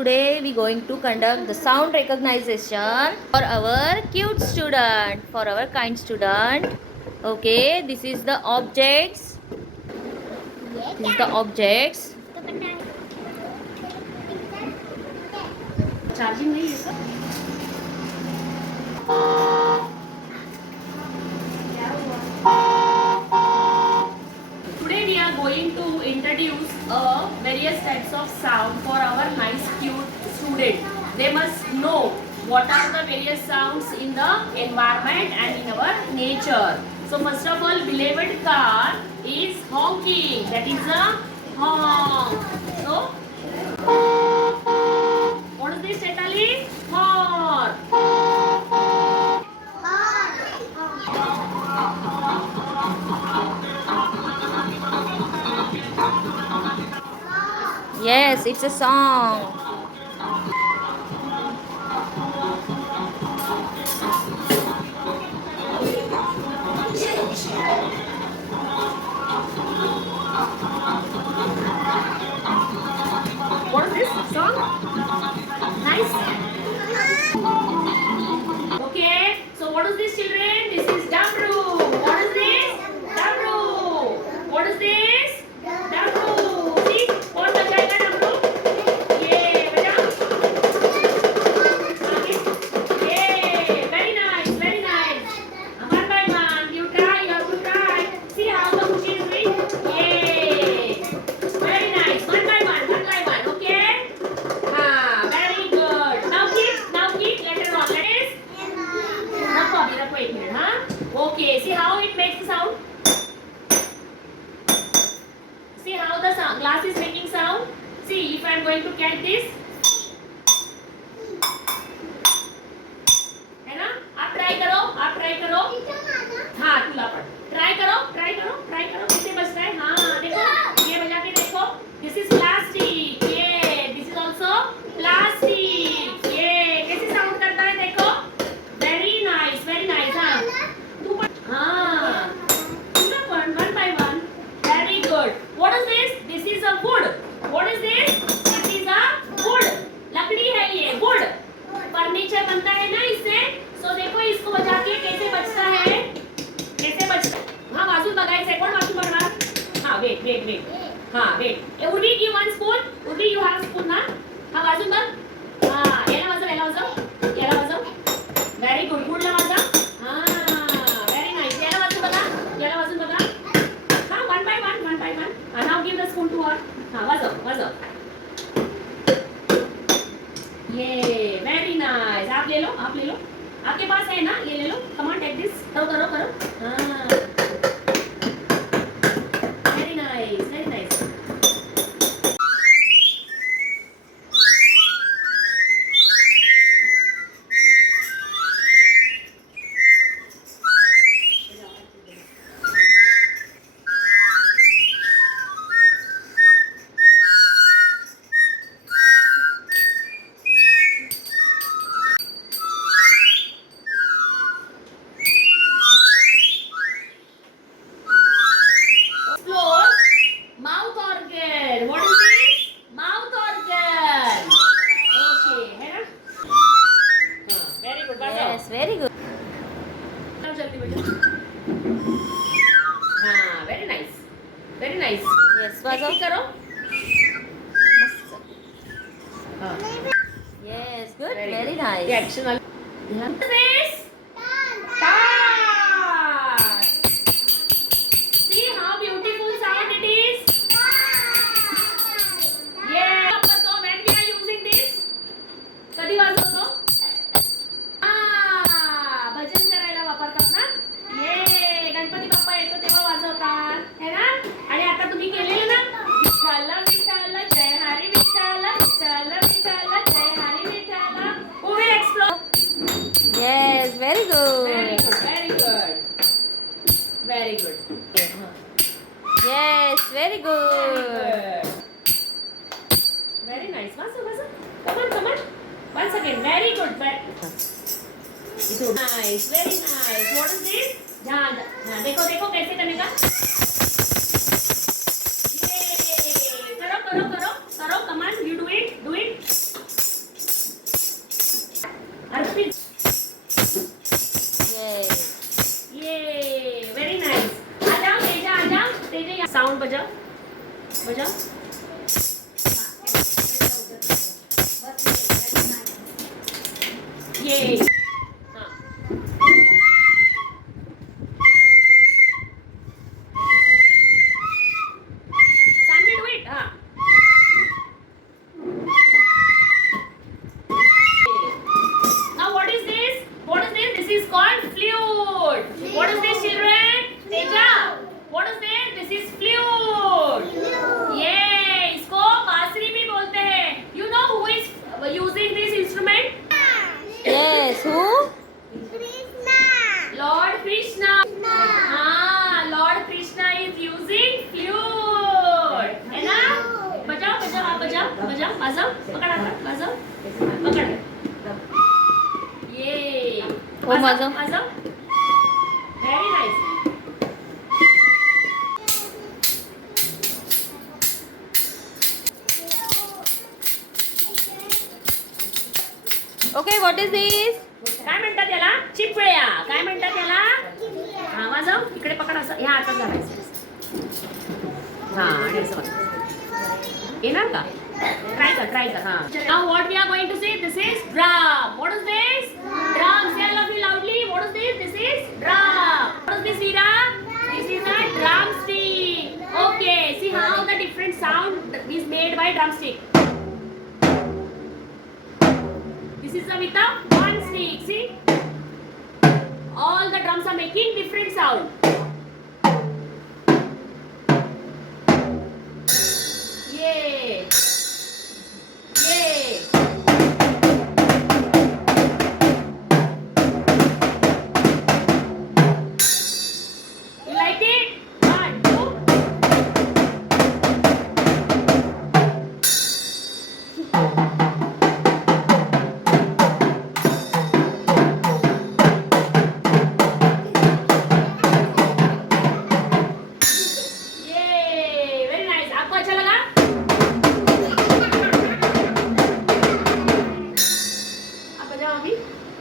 today we going to conduct the sound recognition for our cute student, for our kind student. Okay, this is the objects. This is the objects. Charging नहीं है Today we are going to introduce various types of sound for our nice cute student. They must know what are the various sounds in the environment and in our nature. So first of all, beloved car is honking. That is a honk. So what is this, Chetali? Horn. Yes, it's a song. What is this song? Nice. Okay, so what is this, children? This is Dabru. What is this? Dabru. What is this? Dabru. See, कौन बजाएगा Dabru? ये बजाओ. ये very nice, very nice. One by one, you try, you have to try. See how the Kushi is doing? Yay! Very nice. One by one, okay? Very good. Now keep. Later on, let us. Rakho 1 minute, huh? Okay. See how it makes the sound. See how the glass is making sound. See, if I am going to catch this, है ना? आप try करो. हाँ, तुला पर. Try करो. कैसे बजता है? हाँ, देखो. ये बजा के देखो. This is plastic. Yeah, this is also plastic. Yeah, कैसे sound करता है देखो. Very nice. हाँ. हाँ. One by one. Very good. What is this? This is a wood. What is this? This is a wood. लकड़ी है ये, wood. Furniture बनता है ना इससे. So देखो इसको बजा के कैसे बजता है. हाँ, वाजून बघायचंय. कोण वाजून बघणार? हाँ, wait. हाँ, wait. Urvi, give one spoon. Urvi, you have spoon ना? हाँ, वाजून बघ. हाँ, याला वाजव. Very good. पुढला वाजव. हाँ, very nice. याला वाजून बघा. हाँ, one by one. Now give the spoon to her. हाँ, वाजव. ये very nice. आप ले लो. आपके पास है ना? ये ले लो. Come on, take this. करो. हाँ. Very nice. Mouth organ. What is this? Mouth organ. Okay, है ना? Very good. Yes, very good. चलो जल्दी बेटा. हाँ, very nice. Yes, वाजव करो. मस्त. Yes, good. Very nice. ये action वाला. What is this? See how beautiful sound it is. When we are using this, कधी वाजवतो? भजन करायला वापरतात ना? ये गणपती बाप्पा येतो तेव्हा वाजवतात, है ना? आणि आता तुम्ही केलेलं ना? विठ्ठल जय हरी विठ्ठल जय Hari Vitthal. Who will explore? Yes, very good. Yes, very good. Very nice. Come on. Once again, very good. Nice, very nice. What is this? हाँ, देखो कैसे करने का. Yay! करो. Come on, you do it. वाजव पकड ये वाजव वाजव very nice okay what is this काय म्हणतात त्याला चिपळ्या काय म्हणतात त्याला हा वाजव इकडे पकड असं ह्या हातात घालायचं हा आणि असं येणार का ट्राय कर हा now what we are going to say this is drum what is this drum say I love you loudly what is this is drum what is this वीरा this is a drum stick okay see how the different sound is made by drum stick this is with a one stick see all the drums are making different sound yeah yeah you like it 1 2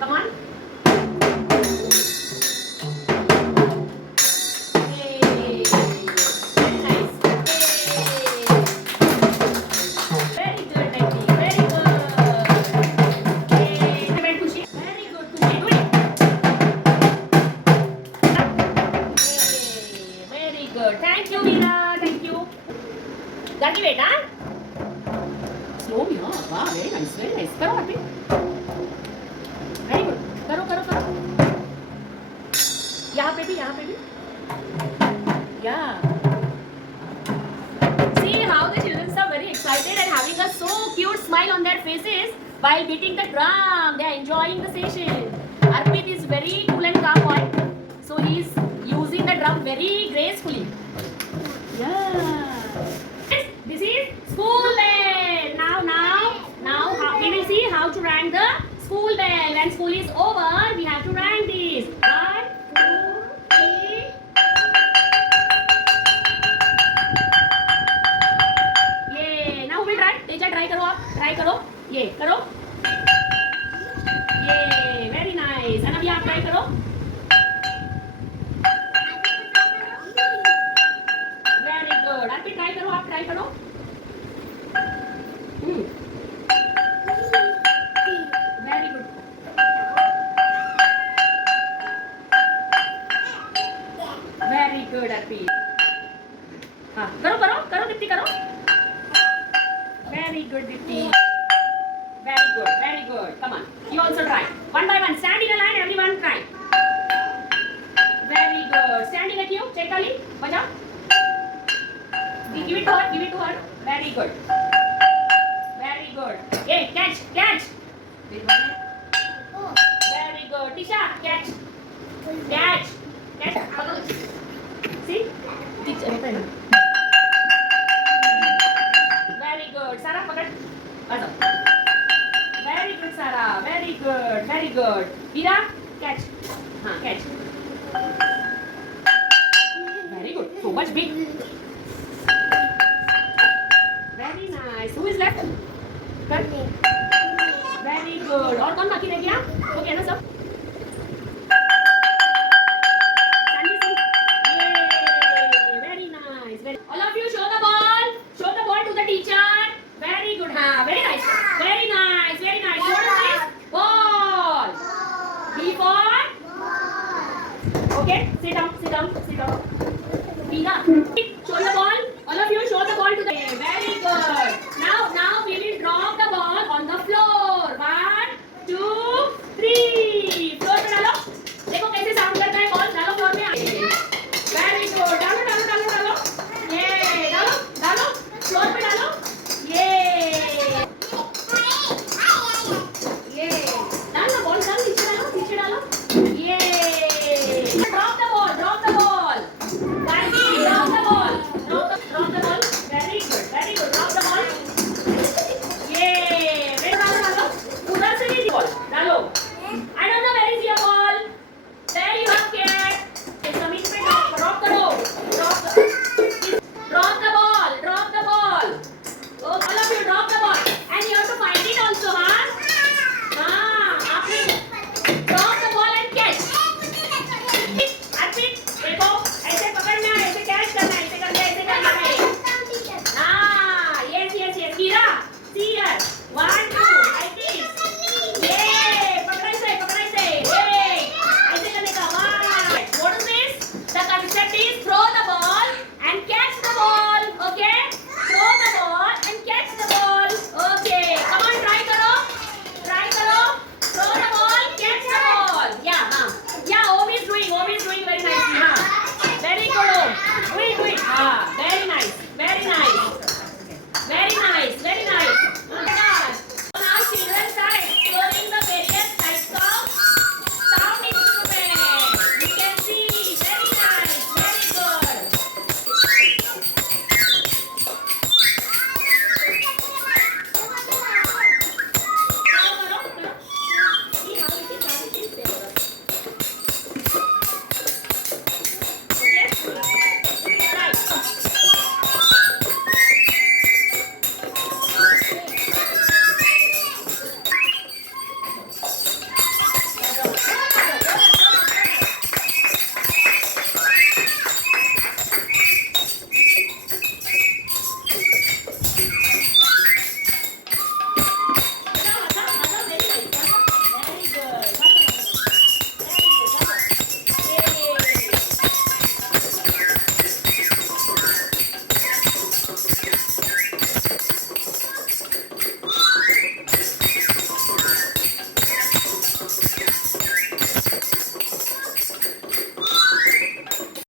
Come on. Yay. Very nice. Yay. Very good, Nati. Very good. Yay. Very good, Kushi. Do it. Yay. Very good. Thank you, Veera. Thank you. Gati, wait, huh? Slow me, huh? Wow, very nice. Very nice. Karo, Happy. Very good. करो यहाँ पे भी yeah see how the children are very excited and having a so cute smile on their faces while beating the drum. They are enjoying the session. Arpit is very cool and calm boy, so he is using the drum very gracefully. Yeah, this is school bell. Now we will see how to rank the school bell. When school is over, we have to rank these. 1, 2, 3. Yeah. Now we will try. Teacher, try करो आप. Try करो. ये करो. Yeah. Very nice. And अभी आप try करो. Very good. अभी try करो. आप try करो. Very good. Very good, Arpi. हाँ, करो दीप्ति करो. Very good, Dipti. Very good. Come on. You also try. One by one. Stand in a line. Everyone try. Very good. Standing at you. Check Ali. Bajao. Give it to her. Very good. Hey, catch. Very good. Tisha, catch. See? Very good. Sarah, pakad. Very good, Sarah. Very good. Veera, catch. Catch. Very good. So much big. Very nice. Who is left? Very good. और कौन बाकी रह गया? Okay ना सब? Very nice. All of you show the ball. Show the ball to the teacher. Very good. हाँ, very nice. Very nice. What is this? Ball. B for? Okay. Sit down. Veera.